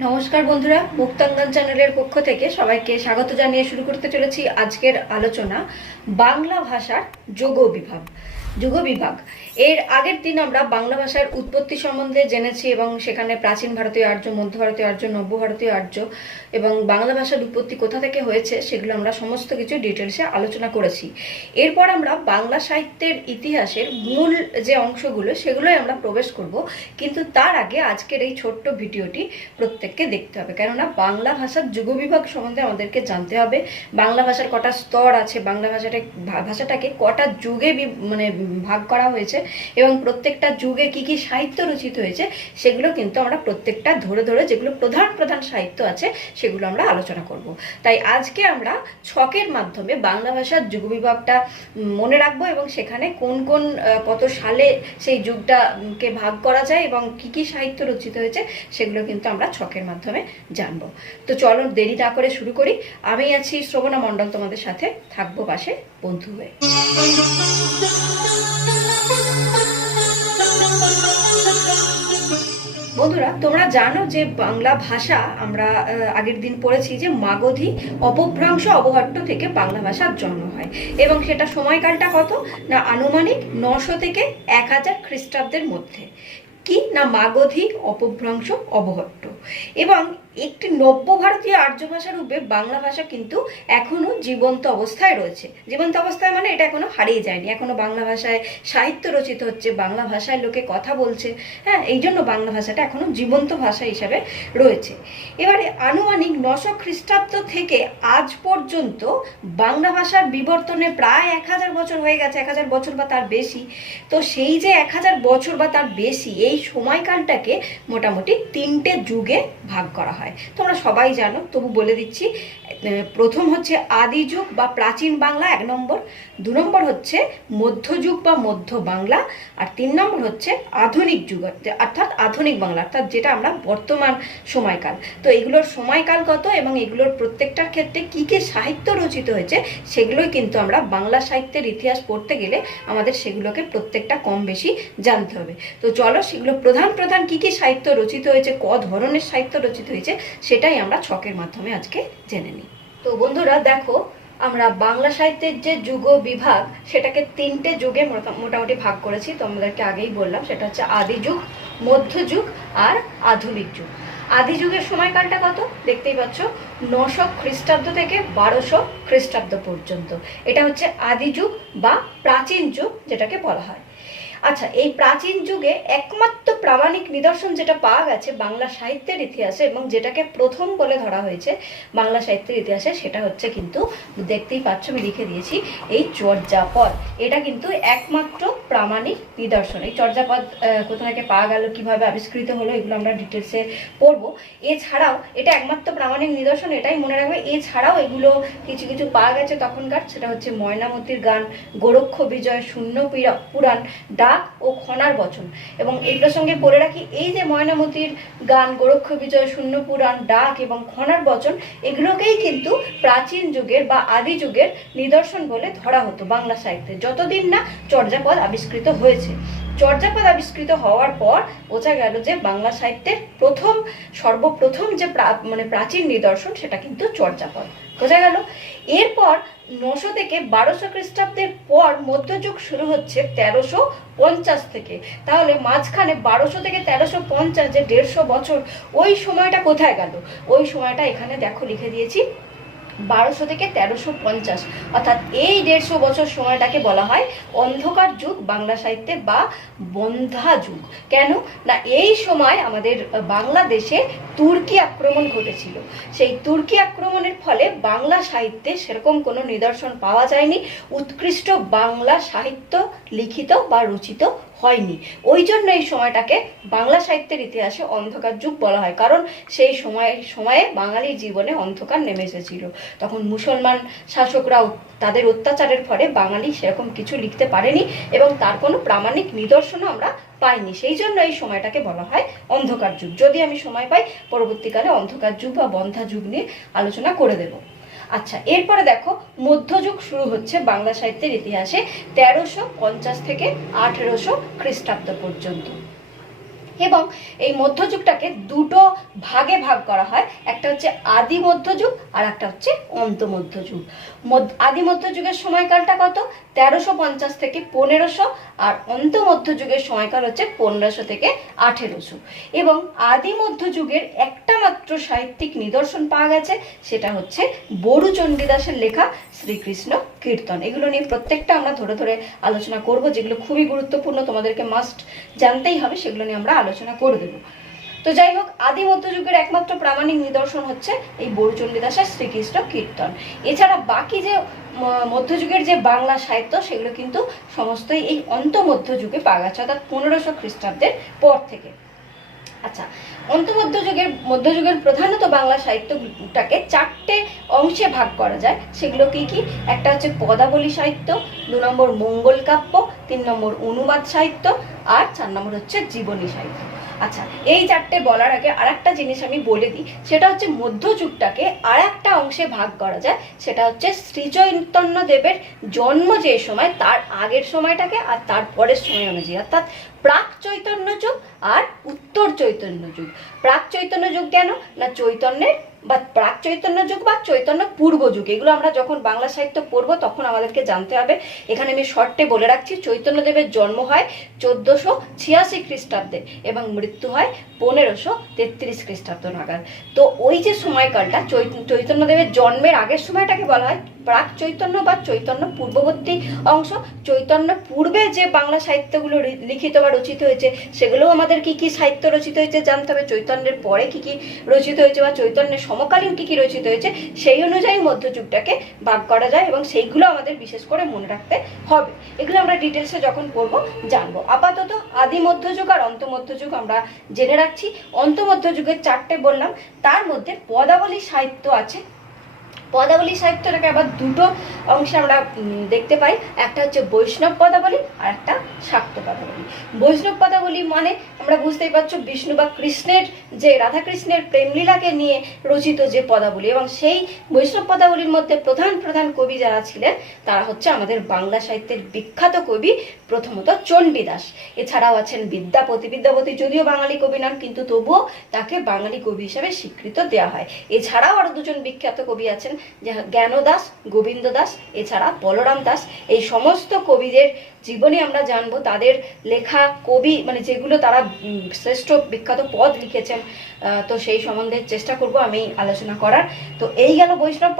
নমস্কার বন্ধুরা, মুক্তাঙ্গন চ্যানেলের পক্ষ থেকে সবাইকে স্বাগত জানিয়ে শুরু করতে চলেছি আজকের আলোচনা বাংলা ভাষার যুগ বিভাগ। এর আগের দিন আমরা বাংলা ভাষার উৎপত্তি সম্বন্ধে জেনেছি এবং সেখানে প্রাচীন ভারতীয় আর্য, মধ্য ভারতীয় আর্য, নব্য ভারতীয় আর্য এবং বাংলা ভাষার উৎপত্তি কোথা থেকে হয়েছে সেগুলো আমরা সমস্ত কিছু ডিটেলসে আলোচনা করেছি। এরপর আমরা বাংলা সাহিত্যের ইতিহাসের মূল যে অংশগুলো সেগুলোই আমরা প্রবেশ করব, কিন্তু তার আগে আজকের এই ছোট্ট ভিডিওটি প্রত্যেককে দেখতে হবে, কেননা বাংলা ভাষার যুগবিভাগ সম্বন্ধে আমাদেরকে জানতে হবে। বাংলা ভাষার কটা স্তর আছে, বাংলা ভাষাটাকে কটা যুগে ভাগ করা হয়েছে এবং প্রত্যেকটা যুগে কি কি সাহিত্য রচিত হয়েছে সেগুলো কিন্তু আমরা প্রত্যেকটা ধরে ধরে যেগুলো প্রধান প্রধান সাহিত্য আছে সেগুলো আমরা আলোচনা করব। তাই আজকে আমরা ছকের মাধ্যমে বাংলা ভাষার যুগবিভাগটা মনে রাখবো এবং সেখানে কোন কোন কত সালে সেই যুগটাকে ভাগ করা যায় এবং কি কি সাহিত্য রচিত হয়েছে সেগুলো কিন্তু আমরা ছকের মাধ্যমে জানবো। তো চলো দেরি না করে শুরু করি। আমি আছি শ্রবণা মণ্ডল, তোমাদের সাথে থাকবো পাশে বন্ধু হয়ে। বন্ধুরা, তোমরা জানো যে বাংলা ভাষা আমরা আগের দিন পড়েছি যে মাগধী অপভ্রংশ অবহট্ট থেকে বাংলা ভাষার জন্ম হয় এবং সেটা সময়কালটা কত না আনুমানিক 900 থেকে 1000 খ্রিস্টাব্দের মধ্যে। কি না মাগধী অপভ্রংশ অবহট্ট। এবং একটি নব্য ভারতীয় আর্য ভাষা রূপে বাংলা ভাষা কিন্তু এখনো জীবন্ত অবস্থায় রয়েছে। জীবন্ত অবস্থায় মানে এটা এখনো হারিয়ে যায়নি, এখনো বাংলা ভাষায় সাহিত্য রচিত হচ্ছে, বাংলা ভাষায় লোকে কথা বলছে। হ্যাঁ, এই জন্য বাংলা ভাষাটা এখনো জীবন্ত ভাষা হিসাবে রয়েছে। এবারে আনুমানিক 900 খ্রিস্টাব্দ থেকে আজ পর্যন্ত বাংলা ভাষার বিবর্তনে প্রায় 1000 বছর হয়ে গেছে, 1000 বছর বা তার বেশি। তো সেই যে 1000 বছর বা তার বেশি এই সময়কালটাকে মোটামুটি 3টে যুগে ভাগ করা হয়। তোমরা সবাই জানো, তবু বলে দিচ্ছি। প্রথম হচ্ছে আদি যুগ বা প্রাচীন বাংলা 1 নম্বর, 2 নম্বর হচ্ছে মধ্যযুগ বা মধ্য বাংলা, আর 3 নম্বর হচ্ছে আধুনিক যুগ অর্থাৎ আধুনিক বাংলা, অর্থাৎ যেটা আমরা বর্তমান সময়কাল। তো এগুলোর সময়কাল কত এবং এগুলোর প্রত্যেকটার ক্ষেত্রে কি কি সাহিত্য রচিত হয়েছে সেগুলোই কিন্তু আমরা বাংলা সাহিত্যের ইতিহাস পড়তে গেলে আমাদের সেগুলোকে প্রত্যেকটা কম বেশি জানতে হবে। তো চলো সেগুলো প্রধান প্রধান কি কি সাহিত্য রচিত হয়েছে, ক ধরনের সাহিত্য রচিত হয়েছে সেটাই আমরা ছকের মাধ্যমে আজকে জেনে নিই। তো বন্ধুরা দেখো, আমরা বাংলা সাহিত্যের যে যুগ বিভাগ সেটাকে 3টে যুগে মোটামুটি ভাগ করেছি। তোমাদেরকে আগেই বললাম, সেটা হচ্ছে আদি যুগ, মধ্যযুগ আর আধুনিক যুগ। আদি যুগের সময়কালটা কত দেখতেই পাচ্ছ, 900 খ্রিস্টাব্দ থেকে 1200 খ্রিস্টাব্দ পর্যন্ত। এটা হচ্ছে আদি যুগ বা প্রাচীন যুগ যেটাকে বলা হয়। আচ্ছা, এই প্রাচীন যুগে একমাত্র প্রামাণিক নিদর্শন যেটা পাওয়া গেছে বাংলা সাহিত্যের ইতিহাসে এবং যেটাকে প্রথম বলে ধরা হয়েছে বাংলা সাহিত্যের ইতিহাসে, সেটা হচ্ছে কিন্তু দেখতেই পাচ্ছ আমি লিখে দিয়েছি এই চর্যাপদ। এটা কিন্তু একমাত্র প্রামাণিক নিদর্শন। এই চর্যাপদ কোথা থেকে পাওয়া গেল, কিভাবে আবিষ্কৃত হলো, এগুলো আমরা ডিটেলসে পড়বো। এছাড়াও এটা একমাত্র প্রামাণিক নিদর্শন, এটাই মনে রাখবে। এছাড়াও এগুলো কিছু কিছু পাওয়া গেছে তখনকার, সেটা হচ্ছে ময়নামতির গান, গোরক্ষ বিজয়, শূন্য পুরাণ, ডাক ও খনার বচন। এবং এই প্রসঙ্গে বলে রাখি, এই যে ময়নামতির গান, গোরক্ষ বিজয়, শূন্য পুরাণ, ডাক এবং খনার বচন, এগুলোকেই কিন্তু প্রাচীন যুগের বা আদি যুগের নিদর্শন বলে ধরা হতো বাংলা সাহিত্যে, যতদিন না চর্যাপদ আবিষ্কৃত হয়েছে। চর্যাপদ আবিষ্কৃত হওয়ার পর বোঝা গেল যে বাংলা সাহিত্যের সর্বপ্রথম যে প্রাচীন নিদর্শন সেটা কিন্তু চর্যাপদ, বোঝা গেল। এরপর 900 থেকে 1200 খ্রিস্টাব্দের পর মধ্যযুগ শুরু হচ্ছে 1350 থেকে। তাহলে মাঝখানে 1200 থেকে 1350 যে 150 বছর, ওই সময়টা কোথায় গেল? ওই সময়টা এখানে দেখো লিখে দিয়েছি, 1200 থেকে 1350, অর্থাৎ এই 150 বছর সময়টাকে বলা হয় অন্ধকার যুগ বাংলা সাহিত্যে বা বন্ধা যুগ। কেন না এই সময় আমাদের বাংলাদেশে তুর্কি আক্রমণ ঘটেছিল। সেই তুর্কি আক্রমণের ফলে বাংলা সাহিত্যে সেরকম কোনো নিদর্শন পাওয়া যায়নি, উৎকৃষ্ট বাংলা সাহিত্য লিখিত বা রচিত হয়নি। ওই জন্য এই সময়টাকে বাংলা সাহিত্যের ইতিহাসে অন্ধকার যুগ বলা হয়, কারণ সেই সময়ে বাঙালির জীবনে অন্ধকার নেমে এসেছিল। তখন মুসলমান শাসকরাও তাদের অত্যাচারের ফলে বাঙালি সেরকম কিছু লিখতে পারেনি এবং তার কোনো প্রামাণিক নিদর্শনও আমরা পাইনি। সেই জন্য এই সময়টাকে বলা হয় অন্ধকার যুগ। যদি আমি সময় পাই পরবর্তীকালে অন্ধকার যুগ বা বন্ধা যুগ নিয়ে আলোচনা করে দেব। আচ্ছা, এরপরে দেখো মধ্যযুগ শুরু হচ্ছে বাংলা সাহিত্যের ইতিহাসে 1350 থেকে 1800 খ্রিস্টাব্দ পর্যন্ত। এবং এই মধ্যযুগটাকে দুটো ভাগে ভাগ করা হয়, একটা হচ্ছে আদি মধ্যযুগ আর একটা হচ্ছে অন্ত মধ্যযুগ। আদি মধ্যযুগের সময়কালটা কত? 1350 থেকে 1500, আর অন্ত মধ্যযুগের সময়কাল হচ্ছে 1500 থেকে 1800। এবং আদি মধ্যযুগের একটা মাত্র সাহিত্যিক নিদর্শন পাওয়া গেছে, সেটা হচ্ছে বড়ু চণ্ডীদাসের লেখা শ্রীকৃষ্ণ কীর্তন। এগুলো নিয়ে প্রত্যেকটা আমরা ধরে ধরে আলোচনা করব, যেগুলো খুবই গুরুত্বপূর্ণ, তোমাদেরকে মাস্ট জানতেই হবে, সেগুলো নিয়ে আমরা আলোচনা করে দেবো। তো যাই হোক, আদি মধ্যযুগের একমাত্র প্রামাণিক নিদর্শন হচ্ছে এই বড়ু চণ্ডীদাসের শ্রীকৃষ্ণ কীর্তন। এছাড়া বাকি যে মধ্যযুগের যে বাংলা সাহিত্য, সেগুলো কিন্তু সমস্তই এই অন্ত মধ্যযুগে পাওয়া গেছে, অর্থাৎ 1500 খ্রিস্টাব্দের পর থেকে। আচ্ছা, মধ্যযুগের প্রধানত বাংলা সাহিত্যটাকে 4টে অংশে ভাগ করা যায়। সেগুলো কি কি? একটা হচ্ছে পদাবলী সাহিত্য, 2 নম্বর মঙ্গল কাব্য, 3 নম্বর অনুবাদ সাহিত্য, আর 4 নম্বর হচ্ছে জীবনী সাহিত্য। আচ্ছা, এই 4টে বলার আগে আরেকটা জিনিস আমি বলে দিই, সেটা হচ্ছে মধ্যযুগটাকে আরেকটা অংশে ভাগ করা যায়, সেটা হচ্ছে শ্রীচৈতন্য দেবের জন্ম যে সময়, তার আগের সময়টাকে আর তার পরের সময় অনুযায়ী, অর্থাৎ প্রাক চৈতন্য যুগ আর উত্তর চৈতন্য যুগ। প্রাক চৈতন্য যুগ কেন না, চৈতন্যের বা প্রাক চৈতন্য যুগ বা চৈতন্য পূর্ব যুগ, এগুলো আমরা যখন বাংলা সাহিত্য পড়বো তখন আমাদেরকে জানতে হবে। এখানে আমি শর্টে বলে রাখছি, চৈতন্যদেবের জন্ম হয় 1486 খ্রিস্টাব্দে এবং মৃত্যু হয় 1533 খ্রিস্টাব্দ নাগাদ। তো ওই যে সময়কালটা, চৈতন্যদেবের জন্মের আগের সময়টাকে বলা হয় প্রাক চৈতন্য বা চৈতন্য পূর্ববর্তী অংশ। চৈতন্য পূর্বে যে বাংলা সাহিত্যগুলো লিখিত বা রচিত হয়েছে, সেগুলোও আমাদের কি কি সাহিত্য রচিত হয়েছে জানতে হবে। চৈতন্যের পরে কি কি রচিত হয়েছে বা চৈতন্যের সমকালীন কি কি রচিত হয়েছে, সেই অনুযায়ী মধ্যযুগটাকে ভাগ করা যায় এবং সেইগুলো আমাদের বিশেষ করে মনে রাখতে হবে। এগুলো আমরা ডিটেলসে যখন পড়বো জানবো। আপাতত আদি মধ্যযুগ আর অন্ত মধ্যযুগ আমরা জেনে রাখছি। অন্ত মধ্যযুগের 4টে বললাম, তার মধ্যে পদাবলী সাহিত্য আছে। পদাবলী সাহিত্যটাকে আবার দুটো অংশে আমরা দেখতে পাই, একটা হচ্ছে বৈষ্ণব পদাবলী আর একটা শাক্ত পদাবলী। বৈষ্ণব পদাবলী মানে আমরা বুঝতেই পারছো বিষ্ণু বা কৃষ্ণের যে রাধাকৃষ্ণের প্রেমলীলাকে নিয়ে রচিত যে পদাবলী, এবং সেই বৈষ্ণব পদাবলীর মধ্যে প্রধান প্রধান কবি যারা ছিলেন তারা হচ্ছে আমাদের বাংলা সাহিত্যের বিখ্যাত কবি, প্রথমত চণ্ডীদাস। এছাড়াও আছেন বিদ্যাপতি। বিদ্যাপতি যদিও বাঙালি কবি নন, কিন্তু তবুও তাকে বাঙালি কবি হিসেবে স্বীকৃত দেওয়া হয়। এছাড়াও আরো দুজন বিখ্যাত কবি আছেন, জ্ঞান দাস, গোবিন্দ দাস, এছাড়া বলরাম দাস। এই সমস্ত কবিদের জীবনী আমরা জানবো, তাদের লেখা কবি মানে যেগুলো তারা শ্রেষ্ঠ বিখ্যাত পদ লিখেছেন, তো সেই সম্বন্ধে চেষ্টা করব আমি আলোচনা করার। তো এই গেল বৈষ্ণব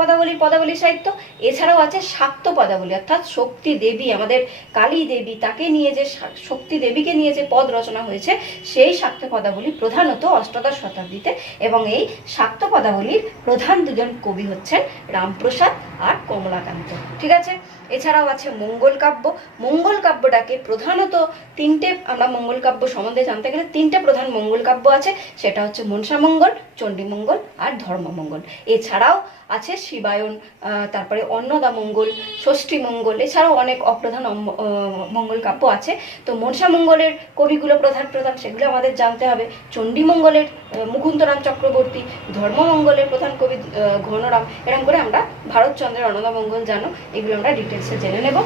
পদাবলী সাহিত্য। এছাড়াও আছে শাক্ত পদাবলী, অর্থাৎ শক্তি দেবী, আমাদের কালী দেবী, তাকে নিয়ে যে শক্তি দেবীকে নিয়ে যে পদ রচনা হয়েছে, সেই শাক্ত পদাবলী প্রধানত অষ্টাদশ শতাব্দীতে। এবং এই শাক্ত পদাবলীর প্রধান দুজন কবি হচ্ছেন রামপ্রসাদ আর কমলাকান্ত। ঠিক আছে, এছাড়াও আছে মঙ্গল কাব্য। মঙ্গল কাব্যটাকে প্রধানত তিনটে, আমরা মঙ্গল কাব্য সম্বন্ধে জানতে গেলে তিনটে প্রধান মঙ্গল কাব্য আছে, সেটা হচ্ছে মনসামঙ্গল, চণ্ডীমঙ্গল আর ধর্মমঙ্গল। এছাড়াও আছে শিবায়ন, তারপরে অন্নদামঙ্গল, ষষ্ঠীমঙ্গল, এছাড়াও অনেক অপ্রধান মঙ্গল কাব্য আছে। তো মনসামঙ্গলের কবিগুলো প্রধান প্রধান, সেগুলো আমাদের জানতে হবে। চণ্ডীমঙ্গলের মুকুন্দরাম চক্রবর্তী, ধর্মমঙ্গলের প্রধান কবি ঘনরাম। এরকম করে আমরা ভারতচন্দ্রের অন্নদামঙ্গল জানো, এগুলো আমরা ডিটেলসে জেনে নেব।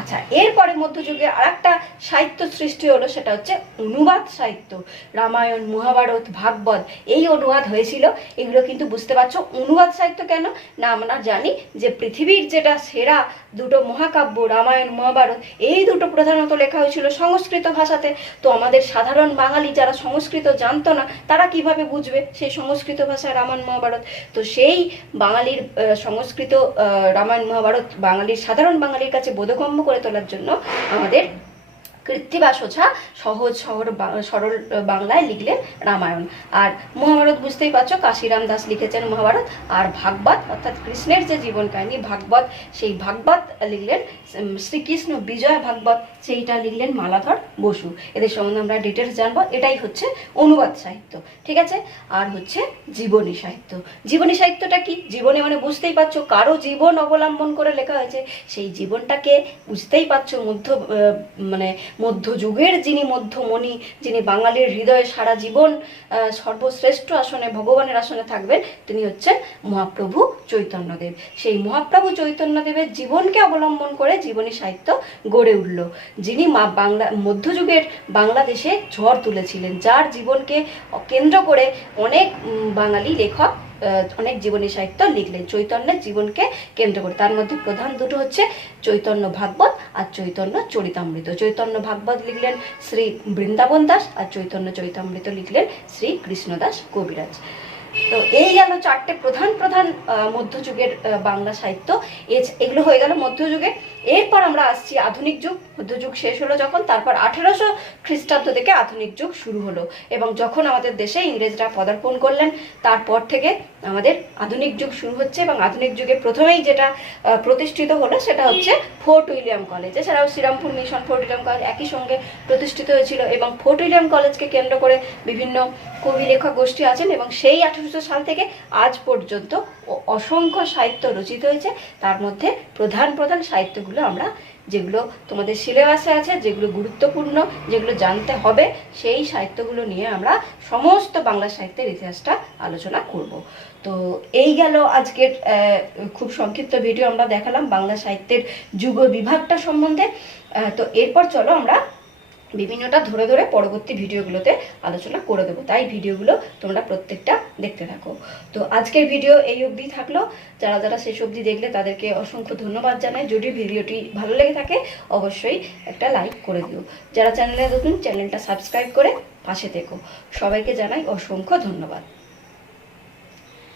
আচ্ছা, এরপরে মধ্যযুগে আরেকটা সাহিত্য সৃষ্টি হলো, সেটা হচ্ছে অনুবাদ সাহিত্য। রামায়ণ, মহাভারত, ভাগবত এই অনুবাদ হয়েছিল। এগুলো কিন্তু বুঝতে পারছো অনুবাদ সাহিত্য কেন না, আমরা জানি যে পৃথিবীর যেটা সেরা দুটো মহাকাব্য রামায়ণ মহাভারত, এই দুটো প্রধানত লেখা হয়েছিল সংস্কৃত ভাষাতে। তো আমাদের সাধারণ বাঙালি যারা সংস্কৃত জানতো না, তারা কিভাবে বুঝবে সেই সংস্কৃত ভাষায় রামায়ণ মহাভারত? তো সেই বাঙালির সংস্কৃত রামায়ণ মহাভারত বাঙালির সাধারণ বাঙালির কাছে বোধগম্য করে তোলার জন্য আমাদের কৃত্তিবাস ওঝা সহজ সরল বাংলায় লিখলেন রামায়ণ। আর মহাভারত বুঝতেই পারছো, কাশিরাম দাস লিখেছেন মহাভারত। আর ভাগবত অর্থাৎ কৃষ্ণের যে জীবন কাহিনী ভাগবত, সেই ভাগবত লিখলেন শ্রীকৃষ্ণ বিজয় ভাগবত, সেইটা লিখলেন মালাধর বসু। এদের সম্বন্ধে আমরা ডিটেলস জানবো। এটাই হচ্ছে অনুবাদ সাহিত্য। ঠিক আছে, আর হচ্ছে জীবনী সাহিত্য। জীবনী সাহিত্যটা কি? জীবনী মানে বুঝতেই পারছো কারো জীবন অবলম্বন করে লেখা হয়েছে, সেই জীবনটাকে বুঝতেই পারছো মানে মধ্যযুগের যিনি মধ্যমণি, যিনি বাঙালির হৃদয়ে সারা জীবন সর্বশ্রেষ্ঠ আসনে, ভগবানের আসনে থাকবেন, তিনি হচ্ছেন মহাপ্রভু চৈতন্যদেব। সেই মহাপ্রভু চৈতন্যদেবের জীবনকে অবলম্বন করে জীবনী সাহিত্য গড়ে উঠল, যিনি মধ্যযুগের বাংলাদেশে ঝড় তুলেছিলেন, যার জীবনকে কেন্দ্র করে অনেক বাঙালি লেখক অনেক জীবনী সাহিত্য লিখলেন চৈতন্যের জীবনকে কেন্দ্র করে। তার মধ্যে প্রধান দুটো হচ্ছে চৈতন্য ভাগবত আর চৈতন্য চরিতামৃত। চৈতন্য ভাগবত লিখলেন শ্রী বৃন্দাবন দাস, আর চৈতন্য চরিতামৃত লিখলেন শ্রী কৃষ্ণদাস কবিরাজ। তো এই গেল চারটে প্রধান প্রধান মধ্যযুগের বাংলা সাহিত্য। এগুলো হয়ে গেল মধ্যযুগে। এরপর আমরা আসছি আধুনিক যুগ। মধ্যযুগ শেষ হলো যখন, তারপর 1800 খ্রিস্টাব্দ থেকে আধুনিক যুগ শুরু হলো, এবং যখন আমাদের দেশে ইংরেজরা পদার্পণ করলেন তারপর থেকে আমাদের আধুনিক যুগ শুরু হচ্ছে। এবং আধুনিক যুগে প্রথমেই যেটা প্রতিষ্ঠিত হলো সেটা হচ্ছে ফোর্ট উইলিয়াম কলেজ। এছাড়াও Serampore Mission, Fort William College একই সঙ্গে প্রতিষ্ঠিত হয়েছিল, এবং ফোর্ট উইলিয়াম কলেজকে কেন্দ্র করে বিভিন্ন কবি লেখক গোষ্ঠী আছেন, এবং সেই 1800 সাল থেকে আজ পর্যন্ত অসংখ্য সাহিত্য রচিত হয়েছে। তার মধ্যে প্রধান প্রধান সাহিত্যগুলো আমরা, যেগুলো তোমাদের সিলেবাসে আছে, যেগুলো গুরুত্বপূর্ণ, যেগুলো জানতে হবে, সেই সাহিত্যগুলো নিয়ে আমরা সমস্ত বাংলা সাহিত্যের ইতিহাসটা আলোচনা করব। তো এই গেল আজকের খুব সংক্ষিপ্ত ভিডিও। আমরা দেখালাম বাংলা সাহিত্যের যুগ বিভাগটা সম্বন্ধে। তো এরপর চলো আমরা বিভিন্নটা ধরে ধরে পরবর্তী ভিডিওগুলোতে আলোচনা করে দেবো, তাই ভিডিওগুলো তোমরা প্রত্যেকটা দেখতে থাকো। তো আজকের ভিডিও এই অবধি থাকলো। যারা যারা শেষ অবধি দেখলে তাদেরকে অসংখ্য ধন্যবাদ জানাই। যদি ভিডিওটি ভালো লেগে থাকে অবশ্যই একটা লাইক করে দিও। যারা চ্যানেলে নতুন, চ্যানেলটা সাবস্ক্রাইব করে পাশে থেকো। সবাইকে জানাই অসংখ্য ধন্যবাদ।